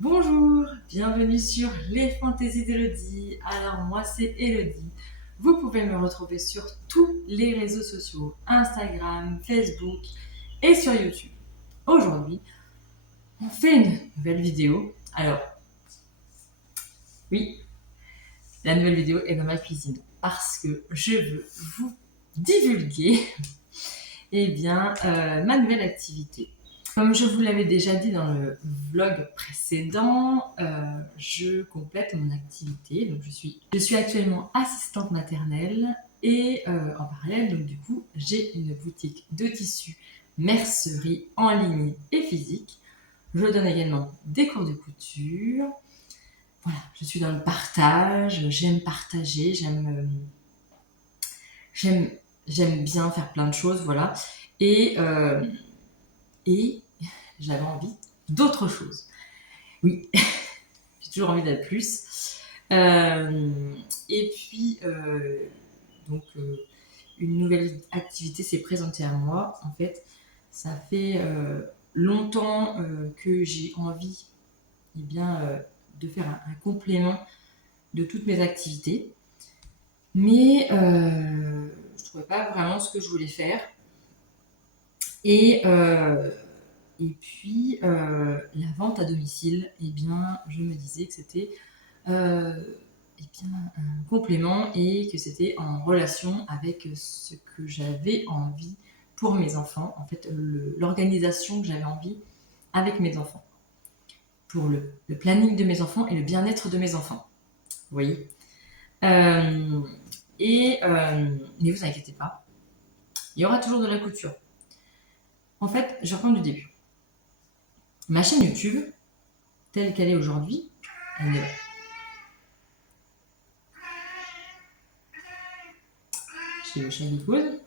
Bonjour, bienvenue sur les fantaisies d'Elodie. Alors moi c'est Elodie. Vous pouvez me retrouver sur tous les réseaux sociaux, Instagram, Facebook et sur YouTube. Aujourd'hui, on fait une nouvelle vidéo. Alors oui, la nouvelle vidéo est dans ma cuisine parce que je veux vous divulguer ma nouvelle activité. Comme je vous l'avais déjà dit dans le vlog précédent, je complète mon activité. Donc je suis actuellement assistante maternelle et en parallèle, donc du coup, j'ai une boutique de tissus mercerie en ligne et physique. Je donne également des cours de couture. Voilà, je suis dans le partage, j'aime partager, j'aime, j'aime bien faire plein de choses, voilà. Et, euh, et j'avais envie d'autre chose. Oui, j'ai toujours envie d'être plus. Et puis, donc, une nouvelle activité s'est présentée à moi. En fait, ça fait longtemps que j'ai envie de faire un complément de toutes mes activités. Mais je ne trouvais pas vraiment ce que je voulais faire. Et, euh, la vente à domicile, eh bien, je me disais que c'était un complément et que c'était en relation avec ce que j'avais envie pour mes enfants, en fait, l'organisation que j'avais envie avec mes enfants, pour le planning de mes enfants et le bien-être de mes enfants. Vous voyez euh, Mais vous inquiétez pas, il y aura toujours de la couture. En fait, je reprends du début. Ma chaîne YouTube, telle qu'elle est aujourd'hui, elle ne chez le chat qui pose.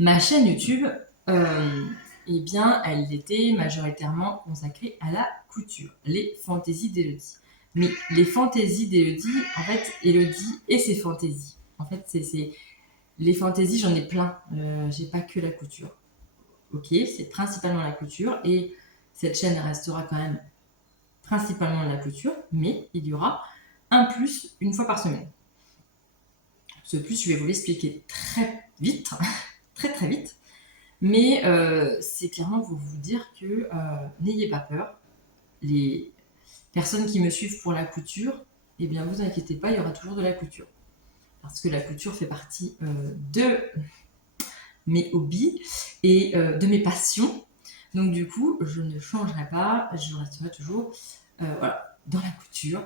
Ma chaîne YouTube, eh bien, elle était majoritairement consacrée à la couture, les fantaisies d'Elodie. Mais les fantaisies d'Elodie, en fait, Elodie et ses fantaisies. En fait, les fantaisies, j'en ai plein. J'ai pas que la couture. Ok, c'est principalement la couture et cette chaîne restera quand même principalement la couture, mais il y aura un plus une fois par semaine. Ce plus, je vais vous l'expliquer très vite, très très vite. Mais c'est clairement pour vous dire que n'ayez pas peur. Les personnes qui me suivent pour la couture, eh bien vous inquiétez pas, il y aura toujours de la couture. Parce que la couture fait partie de mes hobbies et de mes passions. Donc du coup, je ne changerai pas, je resterai toujours voilà, dans la couture.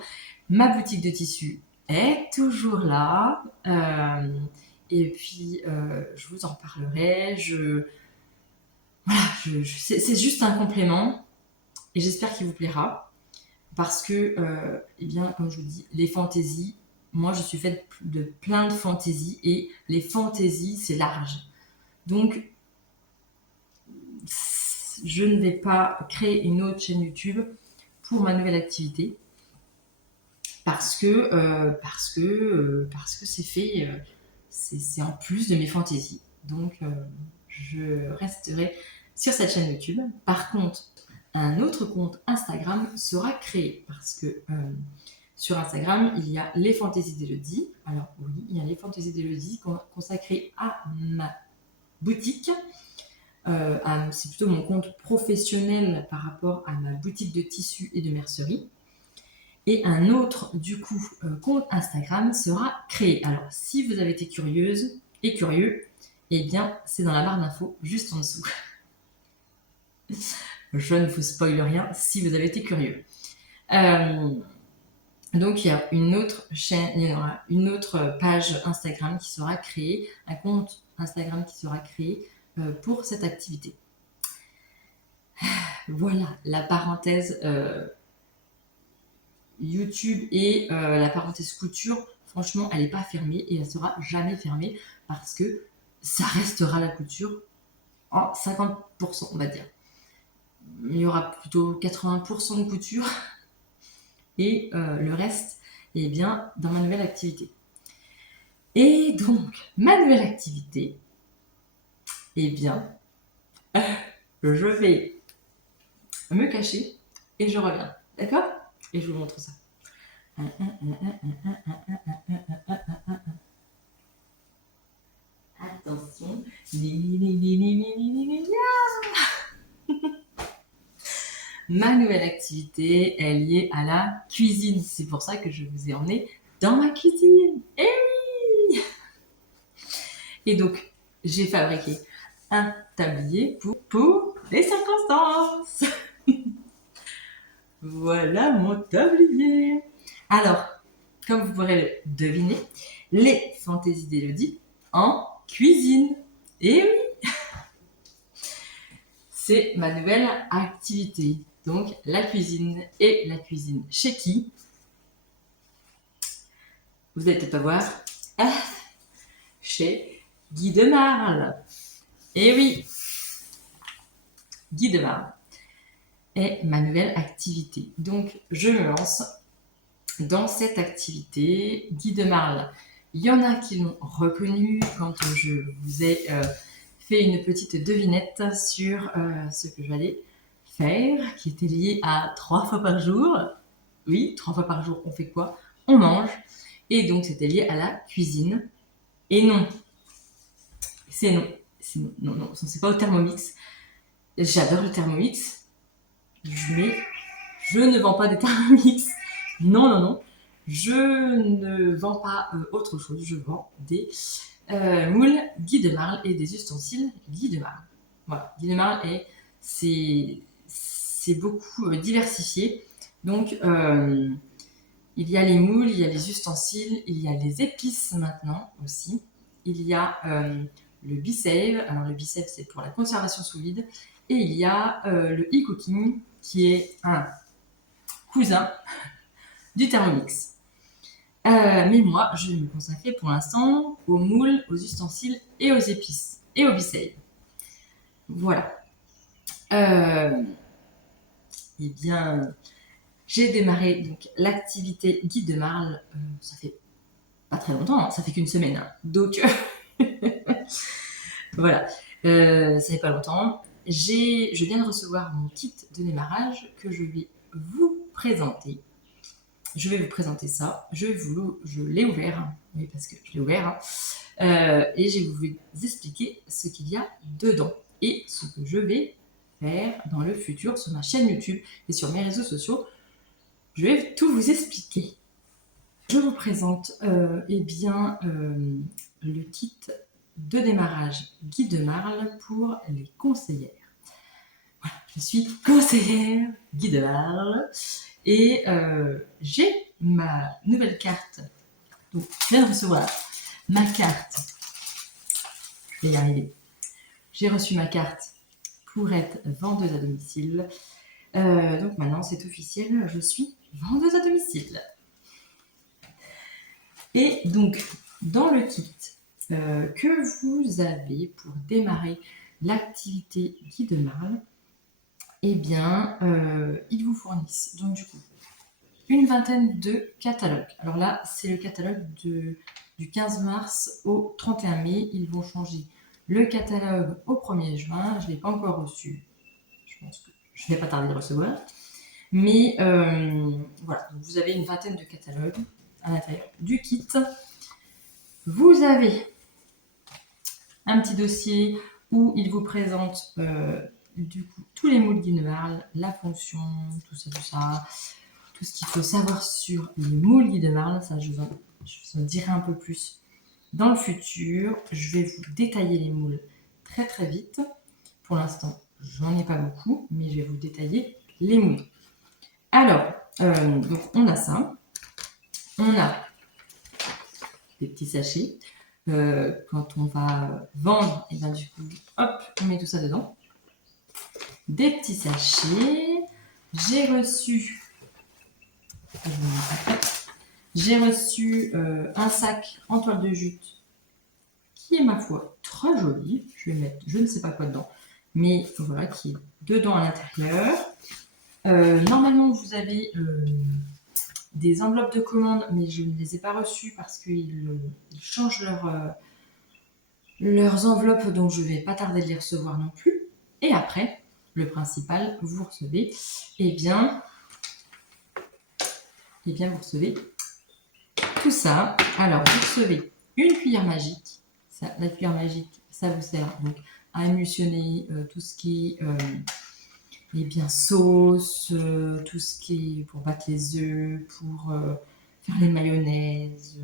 Ma boutique de tissus est toujours là. Je vous en parlerai. C'est juste un complément et j'espère qu'il vous plaira parce que, comme je vous dis, les fantaisies, moi je suis faite de plein de fantaisies et les fantaisies c'est large. Donc, je ne vais pas créer une autre chaîne YouTube pour ma nouvelle activité parce que c'est fait, c'est en plus de mes fantaisies. Donc, je resterai sur cette chaîne YouTube. Par contre, un autre compte Instagram sera créé parce que sur Instagram, il y a les fantaisies d'Elodie. Alors oui, il y a les fantaisies d'Elodie consacrées à ma boutique. C'est plutôt mon compte professionnel par rapport à ma boutique de tissus et de mercerie. Et un autre, du coup, compte Instagram sera créé. Alors, si vous avez été curieuse et curieux, eh bien, c'est dans la barre d'infos juste en dessous. Je ne vous spoil rien si vous avez été curieux. Donc, il y a une autre chaîne, il y aura une autre page Instagram qui sera créée, un compte Instagram qui sera créé pour cette activité. Voilà la parenthèse YouTube et la parenthèse couture. Franchement, elle n'est pas fermée et elle sera jamais fermée parce que ça restera la couture en 50%, on va dire. Il y aura plutôt 80% de couture et le reste, eh bien, dans ma nouvelle activité. Et donc, ma nouvelle activité, eh bien, je vais me cacher et je reviens. D'accord? Et je vous montre ça. Attention. Ma nouvelle activité est liée à la cuisine. C'est pour ça que je vous ai emmené dans ma cuisine. Et oui! Et donc, j'ai fabriqué un tablier pour les circonstances. Voilà mon tablier. Alors, comme vous pourrez le deviner, les fantaisies d'Élodie en cuisine. Et oui, c'est ma nouvelle activité. Donc, la cuisine. Et la cuisine chez qui? Vous n'allez peut-être pas voir. Ah, chez Guy de Marle. Et oui, Guy de Marle est ma nouvelle activité. Donc, je me lance dans cette activité. Guy de Marle, il y en a qui l'ont reconnu quand je vous ai fait une petite devinette sur ce que j'allais faire, qui était lié à 3 fois par jour. Oui, 3 fois par jour, on fait quoi? On mange. Et donc, c'était lié à la cuisine. Et non, c'est non. Non, c'est pas au Thermomix. J'adore le Thermomix, mais je ne vends pas des Thermomix. Non. Je ne vends pas autre chose. Je vends des moules Guy de Marle et des ustensiles Guy de Marle. Voilà, Guy de Marle c'est beaucoup diversifié. Donc, il y a les moules, il y a les ustensiles, il y a les épices maintenant aussi. Il y a le Be-Save. Alors, le Be-Save, c'est pour la conservation sous vide. Et il y a le e-cooking, qui est un cousin du Thermomix. Mais moi, je vais me consacrer pour l'instant aux moules, aux ustensiles et aux épices. Et au Be-Save. Voilà. Eh bien, j'ai démarré donc l'activité Guy de Marle. Ça fait pas très longtemps, hein, ça fait qu'une semaine. Hein. Donc, voilà. Ça fait pas longtemps. Je viens de recevoir mon kit de démarrage que je vais vous présenter. Je vais vous présenter ça. Je l'ai ouvert, oui, parce que je l'ai ouvert. Et je vais vous expliquer ce qu'il y a dedans et ce que je vais faire dans le futur sur ma chaîne YouTube et sur mes réseaux sociaux. Je vais tout vous expliquer. Je vous présente le kit de démarrage Guy de Marle pour les conseillères. Voilà, je suis conseillère Guy de Marle et j'ai ma nouvelle carte. Donc, je viens de recevoir ma carte. Je vais y arriver. J'ai reçu ma carte pour être vendeuse à domicile. Donc maintenant, c'est officiel, je suis vendeuse à domicile. Et donc, dans le kit que vous avez pour démarrer l'activité Guy de Marle, eh bien, ils vous fournissent donc du coup une vingtaine de catalogues. Alors là, c'est le catalogue du 15 mars au 31 mai. Ils vont changer le catalogue au 1er juin. Je ne l'ai pas encore reçu. Je pense que je ne vais pas tarder de le recevoir. Mais voilà, donc vous avez une vingtaine de catalogues à l'intérieur du kit. Vous avez un petit dossier où il vous présente du coup tous les moules Guy de Marle, la fonction, tout ça, tout ce qu'il faut savoir sur les moules Guy de Marle. Ça, je vous en dirai un peu plus dans le futur. Je vais vous détailler les moules très très vite. Pour l'instant, j'en ai pas beaucoup, mais je vais vous détailler les moules. Alors, donc on a ça. On a des petits sachets. Quand on va vendre, et bien du coup, hop, on met tout ça dedans. Des petits sachets. J'ai reçu un sac en toile de jute qui est, ma foi, très joli. Je vais mettre je ne sais pas quoi dedans, mais voilà, qui est dedans à l'intérieur. Normalement, vous avez des enveloppes de commande, mais je ne les ai pas reçues parce qu'ils changent leurs enveloppes, donc je ne vais pas tarder de les recevoir non plus. Et après, le principal, vous recevez, eh bien, vous recevez tout ça. Alors, vous recevez une cuillère magique. Ça, la cuillère magique, ça vous sert donc à émulsionner tout ce qui est eh bien, sauce, tout ce qui est pour battre les œufs, pour faire les mayonnaises.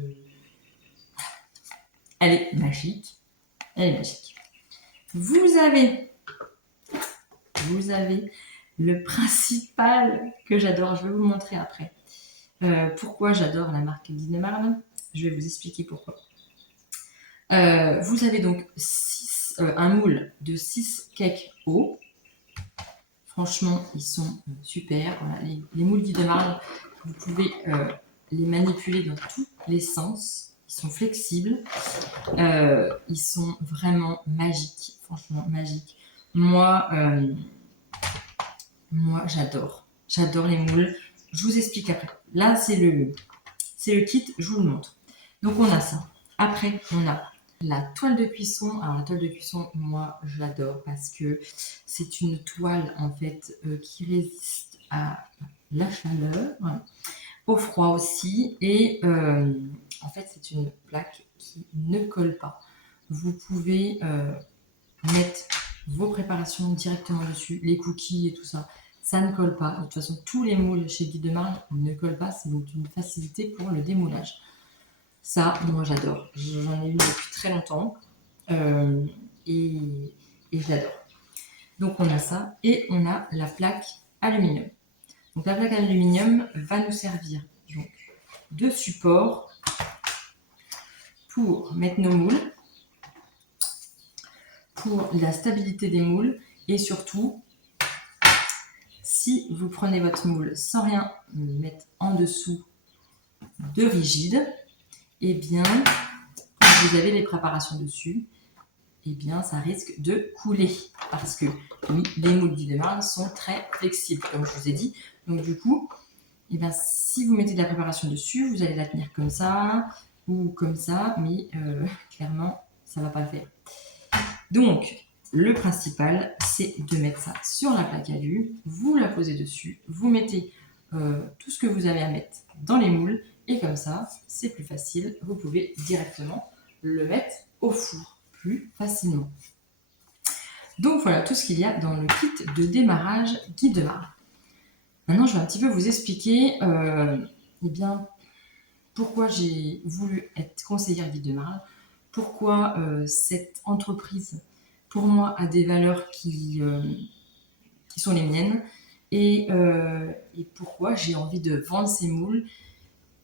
Elle est magique. Elle est magique. Vous avez le principal que j'adore. Je vais vous le montrer après. Pourquoi j'adore la marque Guy de Marle. Je vais vous expliquer pourquoi. Vous avez donc un moule de 6 cakes hauts. Franchement, ils sont super. Voilà, les moules Guy de Marle, vous pouvez les manipuler dans tous les sens. Ils sont flexibles. Ils sont vraiment magiques. Franchement, magiques. Moi, j'adore. J'adore les moules. Je vous explique après. Là, c'est le kit. Je vous le montre. Donc, on a ça. Après, on a la toile de cuisson. Alors, la toile de cuisson, moi, je l'adore parce que c'est une toile, en fait, qui résiste à la chaleur, au froid aussi. Et en fait, c'est une plaque qui ne colle pas. Vous pouvez mettre vos préparations directement dessus, les cookies et tout ça. Ça ne colle pas. De toute façon, tous les moules chez Guy de Marle ne collent pas. C'est donc une facilité pour le démoulage. Ça, moi, j'adore. J'en ai eu depuis très longtemps. Et je l'adore. Donc, on a ça. Et on a la plaque aluminium. Donc, la plaque aluminium va nous servir donc, de support pour mettre nos moules, pour la stabilité des moules et surtout, si vous prenez votre moule sans rien mettre en dessous de rigide, eh bien, quand vous avez les préparations dessus, eh bien, ça risque de couler parce que oui, les moules Guy de Marle sont très flexibles, comme je vous ai dit. Donc, du coup, eh bien, si vous mettez de la préparation dessus, vous allez la tenir comme ça ou comme ça, mais clairement, ça ne va pas le faire. Donc, le principal, c'est de mettre ça sur la plaque alu, vous la posez dessus, vous mettez tout ce que vous avez à mettre dans les moules, et comme ça, c'est plus facile, vous pouvez directement le mettre au four plus facilement. Donc voilà tout ce qu'il y a dans le kit de démarrage Guy de Marle. Maintenant, je vais un petit peu vous expliquer eh bien, pourquoi j'ai voulu être conseillère Guy de Marle, pourquoi cette entreprise, pour moi, a des valeurs qui sont les miennes, et pourquoi j'ai envie de vendre ces moules.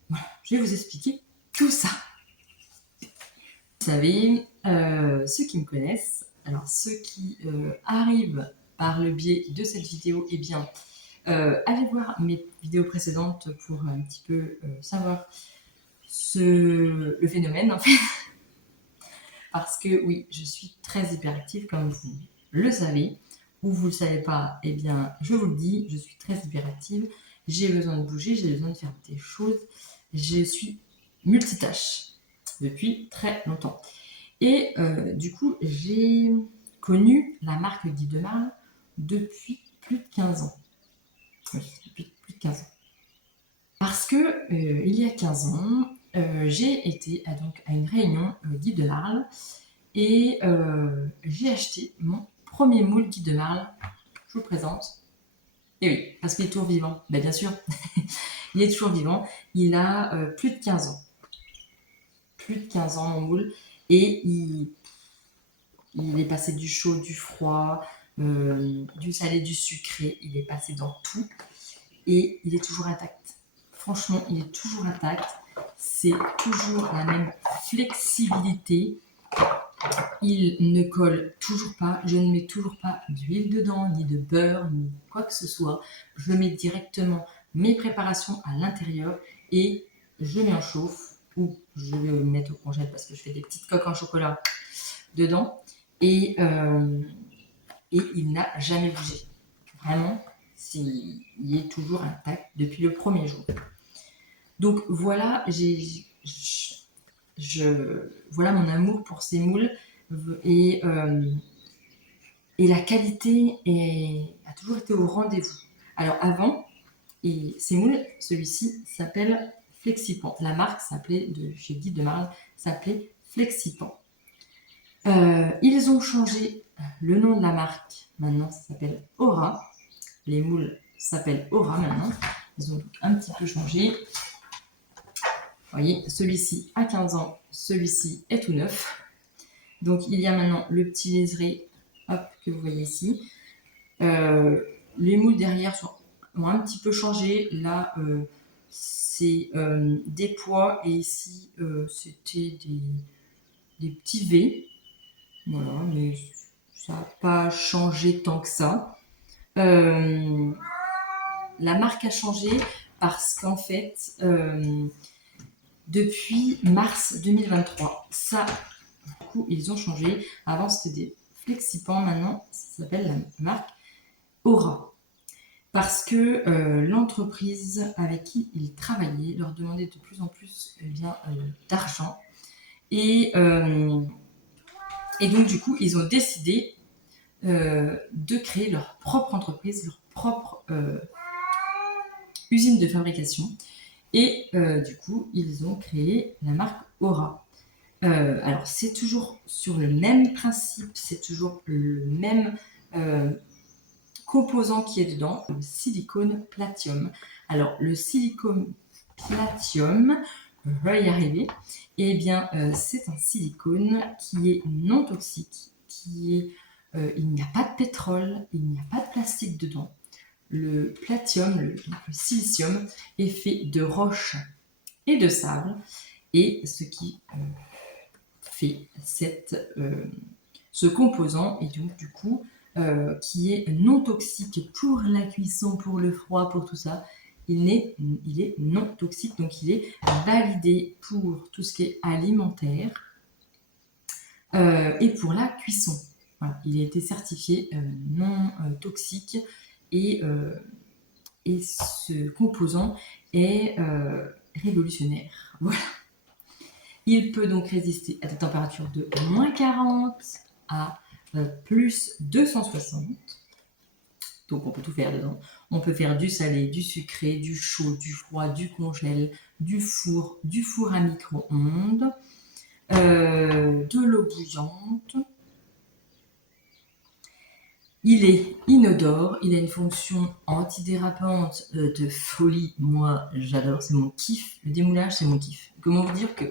Voilà, je vais vous expliquer tout ça. Vous savez, ceux qui me connaissent, alors ceux qui arrivent par le biais de cette vidéo, eh bien, allez voir mes vidéos précédentes pour un petit peu savoir le phénomène en fait. Parce que oui, je suis très hyperactive comme vous le savez, ou vous ne le savez pas, eh bien je vous le dis, je suis très hyperactive, j'ai besoin de bouger, j'ai besoin de faire des choses, je suis multitâche depuis très longtemps. Et du coup, j'ai connu la marque Guy de Marle depuis plus de 15 ans. Oui, depuis plus de 15 ans. Parce que il y a 15 ans, j'ai été à une réunion Guy de Marle et j'ai acheté mon premier moule Guy de Marle. Je vous le présente. Et oui, parce qu'il est toujours vivant. Ben, bien sûr, il est toujours vivant. Il a plus de 15 ans. Plus de 15 ans, mon moule. Et il est passé du chaud, du froid, du salé, du sucré. Il est passé dans tout. Et il est toujours intact. Franchement, il est toujours intact. C'est toujours la même flexibilité. Il ne colle toujours pas. Je ne mets toujours pas d'huile dedans, ni de beurre, ni quoi que ce soit. Je mets directement mes préparations à l'intérieur et je mets en chauffe ou je vais le mettre au congèle parce que je fais des petites coques en chocolat dedans. Et il n'a jamais bougé. Vraiment, il est toujours intact depuis le premier jour. Donc voilà, voilà mon amour pour ces moules et et la qualité a toujours été au rendez-vous. Alors avant, et ces moules, celui-ci s'appelle Flexipan. La marque s'appelait, de chez Guy de Marle, s'appelait Flexipan. Ils ont changé le nom de la marque. Maintenant, ça s'appelle Aura. Les moules s'appellent Aura maintenant. Ils ont un petit peu changé. Vous voyez, celui-ci a 15 ans, celui-ci est tout neuf. Donc, il y a maintenant le petit liseré, hop, que vous voyez ici. Les moules derrière ont un petit peu changé. Là, c'est des pois et ici, c'était des petits V. Voilà, mais ça n'a pas changé tant que ça. La marque a changé parce qu'en fait, depuis mars 2023, ça, du coup, ils ont changé. Avant, c'était des Flexipans, maintenant, ça s'appelle la marque Aura. Parce que l'entreprise avec qui ils travaillaient leur demandait de plus en plus d'argent. Et donc, du coup, ils ont décidé de créer leur propre entreprise, leur propre usine de fabrication. Et du coup, ils ont créé la marque Aura. Alors, c'est toujours sur le même principe, c'est toujours le même composant qui est dedans, le silicone platinium. Alors, le silicone platinium, on va y arriver, eh bien, c'est un silicone qui est non toxique, il n'y a pas de pétrole, il n'y a pas de plastique dedans. Le platinium, le silicium, est fait de roches et de sable, et ce qui fait ce composant, et donc du coup, qui est non toxique pour la cuisson, pour le froid, pour tout ça. Il est non toxique, donc il est validé pour tout ce qui est alimentaire et pour la cuisson. Voilà, il a été certifié non toxique et ce composant est révolutionnaire. Voilà. Il peut donc résister à des températures de moins 40 à plus 260. Donc on peut tout faire dedans. On peut faire du salé, du sucré, du chaud, du froid, du congèle, du four à micro-ondes, de l'eau bouillante. Il est inodore, il a une fonction antidérapante de folie. Moi, j'adore, c'est mon kiff. Le démoulage, c'est mon kiff. Comment vous dire que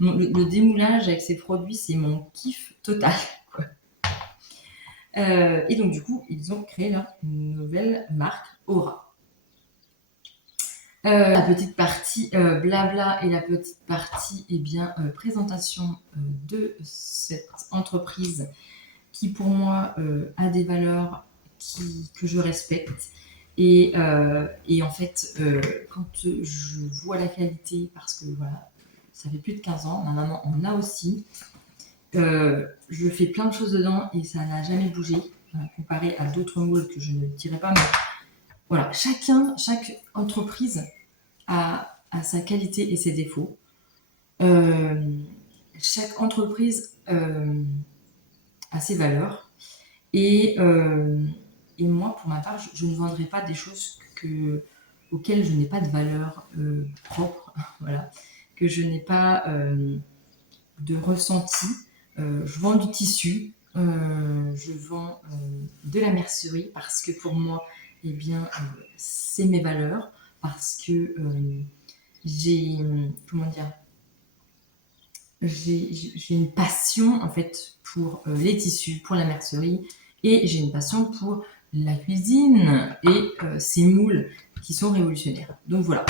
le démoulage avec ces produits, c'est mon kiff total. Quoi. Et donc, du coup, ils ont créé leur nouvelle marque Aura. La petite partie blabla et la petite partie présentation de cette entreprise qui pour moi a des valeurs que je respecte. Et en fait, quand je vois la qualité, parce que voilà, ça fait plus de 15 ans, ma maman en a aussi, je fais plein de choses dedans et ça n'a jamais bougé, comparé à d'autres moules que je ne dirais pas, mais voilà, chaque entreprise a sa qualité et ses défauts. Chaque entreprise a ses valeurs. Et moi, pour ma part, je ne vendrai pas des choses auxquelles je n'ai pas de valeur propre, voilà, que je n'ai pas de ressenti. Je vends du tissu, je vends de la mercerie parce que pour moi, c'est mes valeurs, parce que j'ai une passion en fait pour les tissus, pour la mercerie, et j'ai une passion pour la cuisine et ces moules qui sont révolutionnaires. Donc voilà.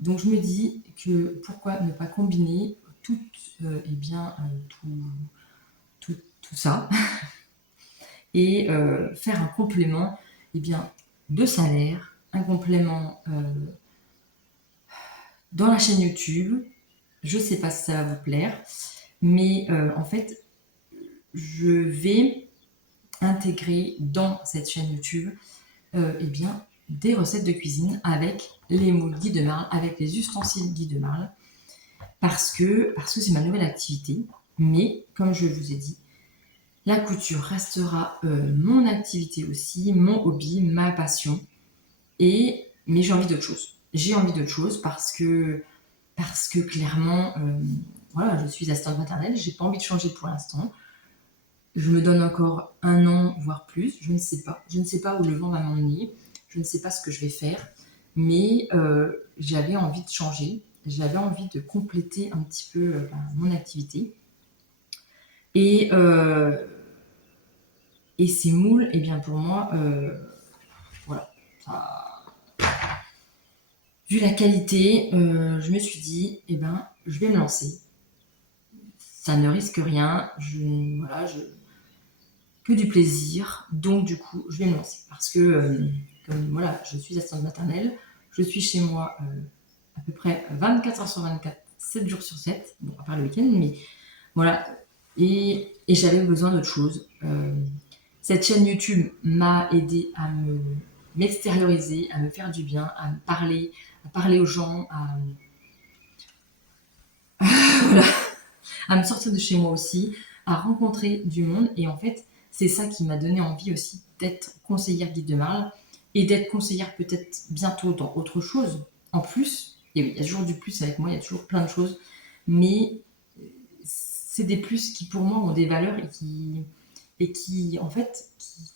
Donc je me dis que pourquoi ne pas combiner tout ça et faire un complément de salaire, un complément dans la chaîne YouTube. Je sais pas si ça va vous plaire, mais en fait, je vais intégrer dans cette chaîne YouTube des recettes de cuisine avec les moules Guy de Marle, avec les ustensiles Guy de Marle, parce que c'est ma nouvelle activité. Mais, comme je vous ai dit, la couture restera mon activité aussi, mon hobby, ma passion. Mais j'ai envie d'autre chose. J'ai envie d'autre chose parce que clairement, voilà, je suis assistante maternelle, j'ai pas envie de changer pour l'instant. Je me donne encore 1 an, voire plus, je ne sais pas. Je ne sais pas où le vent va m'emmener, je ne sais pas ce que je vais faire, mais j'avais envie de changer, j'avais envie de compléter un petit peu mon activité. Et, euh, et ces moules, eh bien pour moi, voilà, vu la qualité, je me suis dit, eh ben, je vais me lancer. Ça ne risque rien, que du plaisir. Donc du coup, je vais me lancer parce que comme voilà, je suis assistante maternelle, je suis chez moi à peu près 24 heures sur 24, 7 jours sur 7, bon à part le week-end, mais voilà. Et j'avais besoin d'autre chose. Cette chaîne YouTube m'a aidé à m'extérioriser, à me faire du bien, à parler aux gens, voilà, à me sortir de chez moi aussi, à rencontrer du monde. Et en fait, c'est ça qui m'a donné envie aussi d'être conseillère guide de Marle et d'être conseillère peut-être bientôt dans autre chose en plus. Et oui, il y a toujours du plus avec moi, il y a toujours plein de choses. Mais c'est des plus qui pour moi ont des valeurs et qui en fait,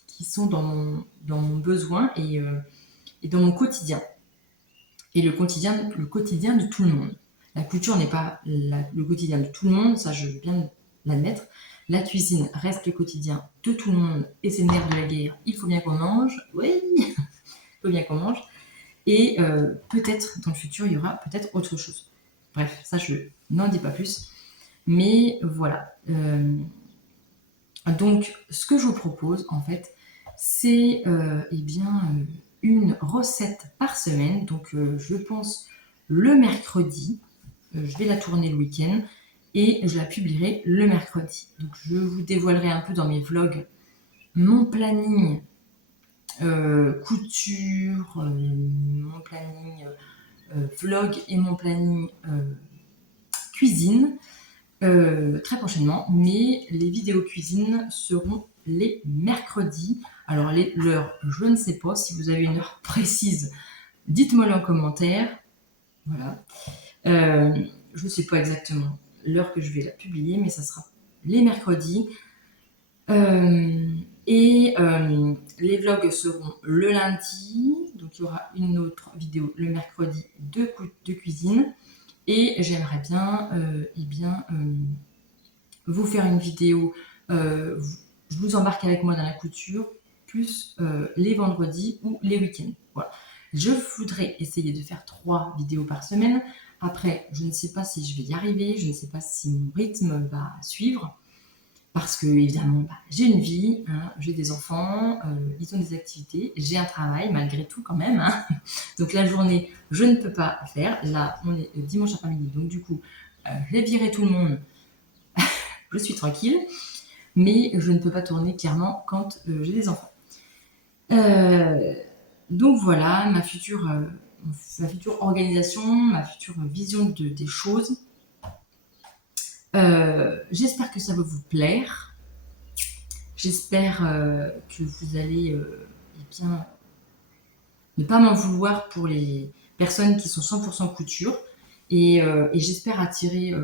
qui sont dans mon besoin et dans mon quotidien. Et le quotidien de tout le monde. La couture n'est pas le quotidien de tout le monde, ça je veux bien l'admettre. La cuisine reste le quotidien de tout le monde et c'est le nerf de la guerre. Il faut bien qu'on mange, oui, il faut bien qu'on mange. Et peut-être dans le futur, il y aura peut-être autre chose. Bref, ça je n'en dis pas plus. Mais voilà. Donc, ce que je vous propose, en fait, c'est eh bien une recette par semaine. Donc, je pense le mercredi. Je vais la tourner le week-end et je la publierai le mercredi. Donc, je vous dévoilerai un peu dans mes vlogs mon planning couture, mon planning vlog et mon planning cuisine. Très prochainement, mais les vidéos cuisine seront les mercredis. Alors l'heure, je ne sais pas. Si vous avez une heure précise, dites-moi en commentaire. Voilà. Je ne sais pas exactement l'heure que je vais la publier, mais ça sera les mercredis. Les vlogs seront le lundi, donc il y aura une autre vidéo le mercredi de cuisine. Et j'aimerais bien, vous faire une vidéo. Je vous embarque avec moi dans la couture, plus les vendredis ou les week-ends. Voilà. Je voudrais essayer de faire 3 vidéos par semaine. Après, je ne sais pas si je vais y arriver, je ne sais pas si mon rythme va suivre. Parce que, évidemment, j'ai une vie, hein, j'ai des enfants, ils ont des activités, j'ai un travail malgré tout quand même. Hein. Donc la journée, je ne peux pas faire. Là, on est dimanche après-midi, donc du coup, j'ai viré tout le monde, je suis tranquille, mais je ne peux pas tourner clairement quand j'ai des enfants. Donc voilà, ma future organisation, ma future vision des choses. J'espère que ça va vous plaire. J'espère que vous allez bien ne pas m'en vouloir pour les personnes qui sont 100% couture. Et j'espère attirer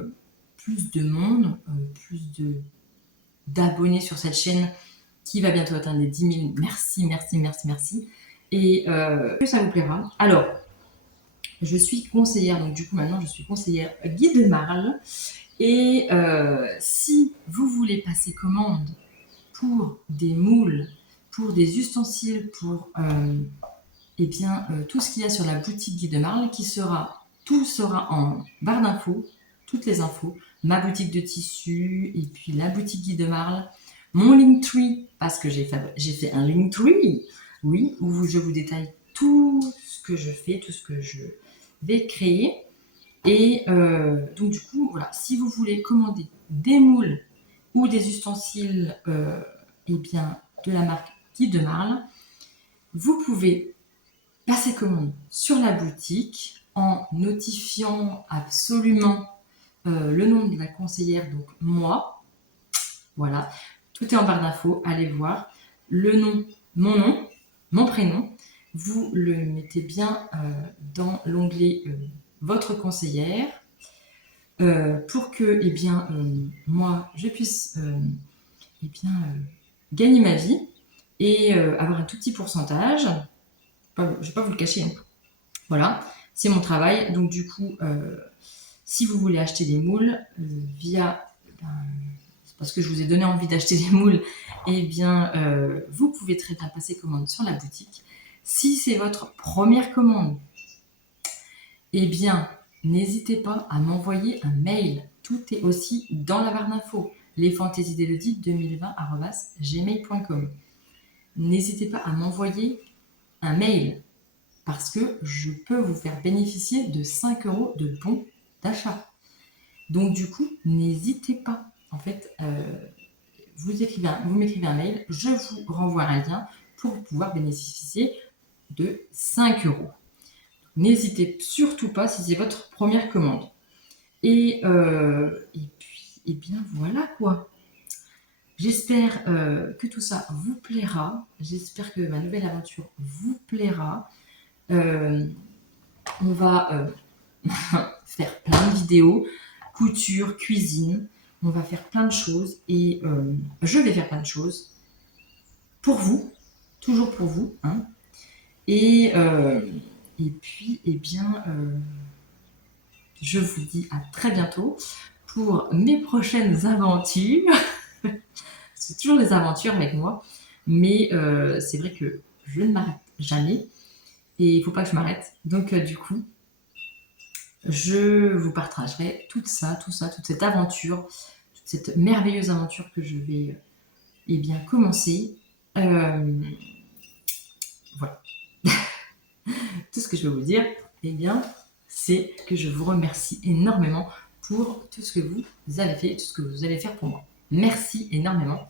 plus de monde, d'abonnés sur cette chaîne qui va bientôt atteindre les 10 000. Merci, merci, merci, merci. Et que ça vous plaira. Alors, je suis conseillère, donc du coup maintenant je suis conseillère guide de Marle. Et si vous voulez passer commande pour des moules, pour des ustensiles, pour tout ce qu'il y a sur la boutique Guide de Marle, tout sera en barre d'infos, toutes les infos, ma boutique de tissus, et puis la boutique Guide de Marle, mon Linktree, parce que j'ai fait un Linktree, oui, où je vous détaille tout ce que je fais, tout ce que je vais créer. Et donc du coup, voilà, si vous voulez commander des moules ou des ustensiles de la marque Guide de Marle, vous pouvez passer commande sur la boutique en notifiant absolument le nom de la conseillère, donc moi. Voilà, tout est en barre d'infos, allez voir. Le nom, mon prénom, vous le mettez bien dans l'onglet votre conseillère pour que, eh bien, moi, je puisse eh bien, gagner ma vie et avoir un tout petit pourcentage. Je ne vais pas vous le cacher. Hein. Voilà, c'est mon travail. Donc du coup, si vous voulez acheter des moules via... parce que je vous ai donné envie d'acheter des moules, eh bien, vous pouvez très bien passer commande sur la boutique. Si c'est votre première commande, eh bien, n'hésitez pas à m'envoyer un mail. Tout est aussi dans la barre d'infos. lesfantaisiesdelodie2020@gmail.com. N'hésitez pas à m'envoyer un mail parce que je peux vous faire bénéficier de 5 € de bons d'achat. Donc du coup, n'hésitez pas. En fait, vous m'écrivez un mail, je vous renvoie un lien pour pouvoir bénéficier de 5 €. N'hésitez surtout pas si c'est votre première commande. Et puis, eh bien voilà quoi. J'espère que tout ça vous plaira. J'espère que ma nouvelle aventure vous plaira. On va faire plein de vidéos, couture, cuisine. On va faire plein de choses et je vais faire plein de choses pour vous, toujours pour vous. Hein. Et puis, eh bien, je vous dis à très bientôt pour mes prochaines aventures. C'est toujours des aventures avec moi, mais c'est vrai que je ne m'arrête jamais et il ne faut pas que je m'arrête. Donc, du coup, je vous partagerai tout ça, toute cette aventure, toute cette merveilleuse aventure que je vais eh bien, commencer. Voilà. Tout ce que je vais vous dire, eh bien, c'est que je vous remercie énormément pour tout ce que vous avez fait, tout ce que vous allez faire pour moi. Merci énormément.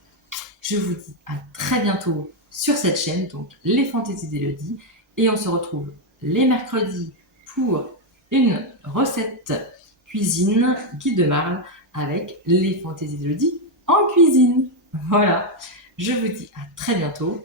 Je vous dis à très bientôt sur cette chaîne, donc Les Fantaisies d'Elodie. Et on se retrouve les mercredis pour une recette cuisine guide de marle avec Les Fantaisies d'Elodie en cuisine. Voilà, je vous dis à très bientôt